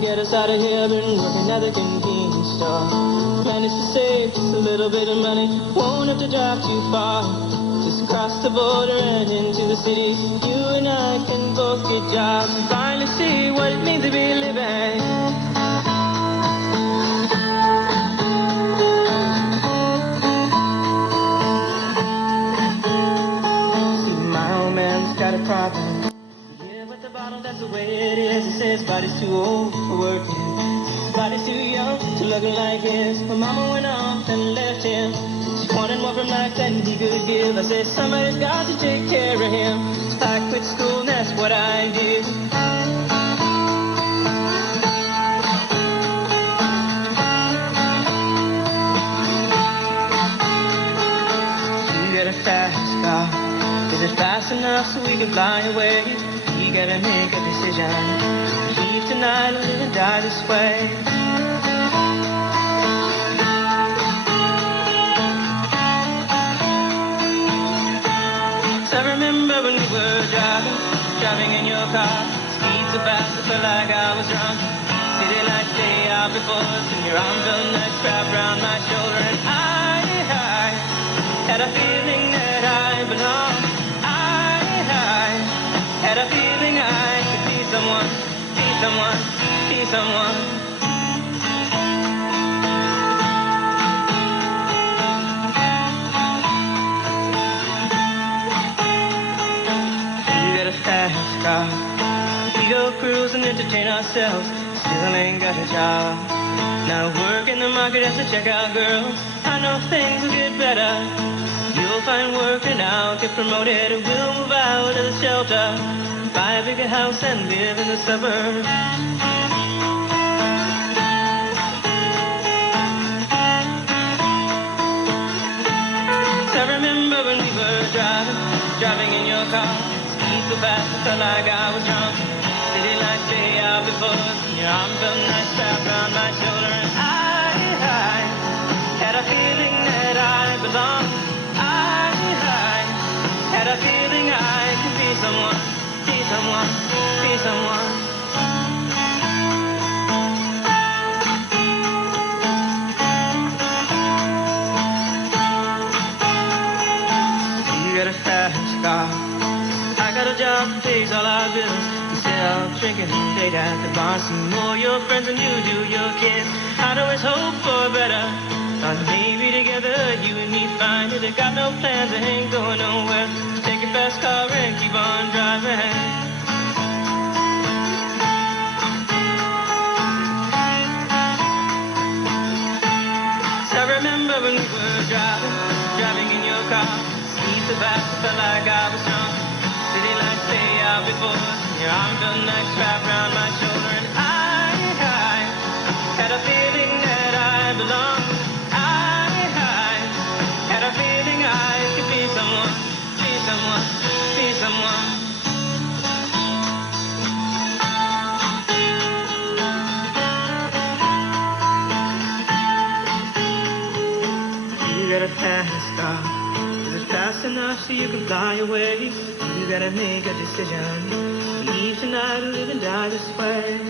get us out of here. Been working at the convenience store. Managed to save just a little bit of money. Won't have to drive too far. Just across the border and into the city. You and I can both get jobs and finally see what it means to be living. See, my old man's got a problem. Yeah, but the bottle, that's the way it is. It says body's too old for working. Body's too young to looking like his. My mama went off and left him. She wanted more from life than he could give. I said somebody's got to take care of him. So I quit school and that's what I did. You got a fast car. Is it fast enough so we can fly away? You gotta make a decision. Leave tonight or live and die this way. So I remember when we were driving in your car. Speed so fast I felt like I was drunk. City lights day out before us, and your arm felt nice wrapped around my shoulder. And I had a feeling that I belonged. I had a feeling I could be someone, be someone, be someone. You got a fast car. We go cruise and entertain ourselves. Still ain't got a job. Now work in the market as a checkout girl. I know things will get better. You'll find work and I'll get promoted. We'll move out of the shelter, buy a bigger house and live in the suburbs. So I remember when we were driving in your car. Speed so fast I felt like I was drunk. City lights lay out before us, and your arm felt nice wrapped around my shoulder. And I had a feeling that I belonged. I had a feeling I could be someone, be someone, be someone. You got a fast car. I got a job that pays all our bills. We sell drinking late at the bar. See more your friends than you do your kids. I'd always hope for better. Thought maybe together you and me find it. I got no plans, I ain't going nowhere. Just take your fast car and keep on driving. So I remember when we were driving in your car. Speed so fast I felt like I was drunk. City lights lay out before us, and your arm felt nice wrapped around my shoulder. And I had a feeling that I belonged. Had a feeling I could be someone, be someone, be someone. You got a fast car. Is it fast enough so you can fly away? You gotta make a decision. Leave tonight or live and die this way.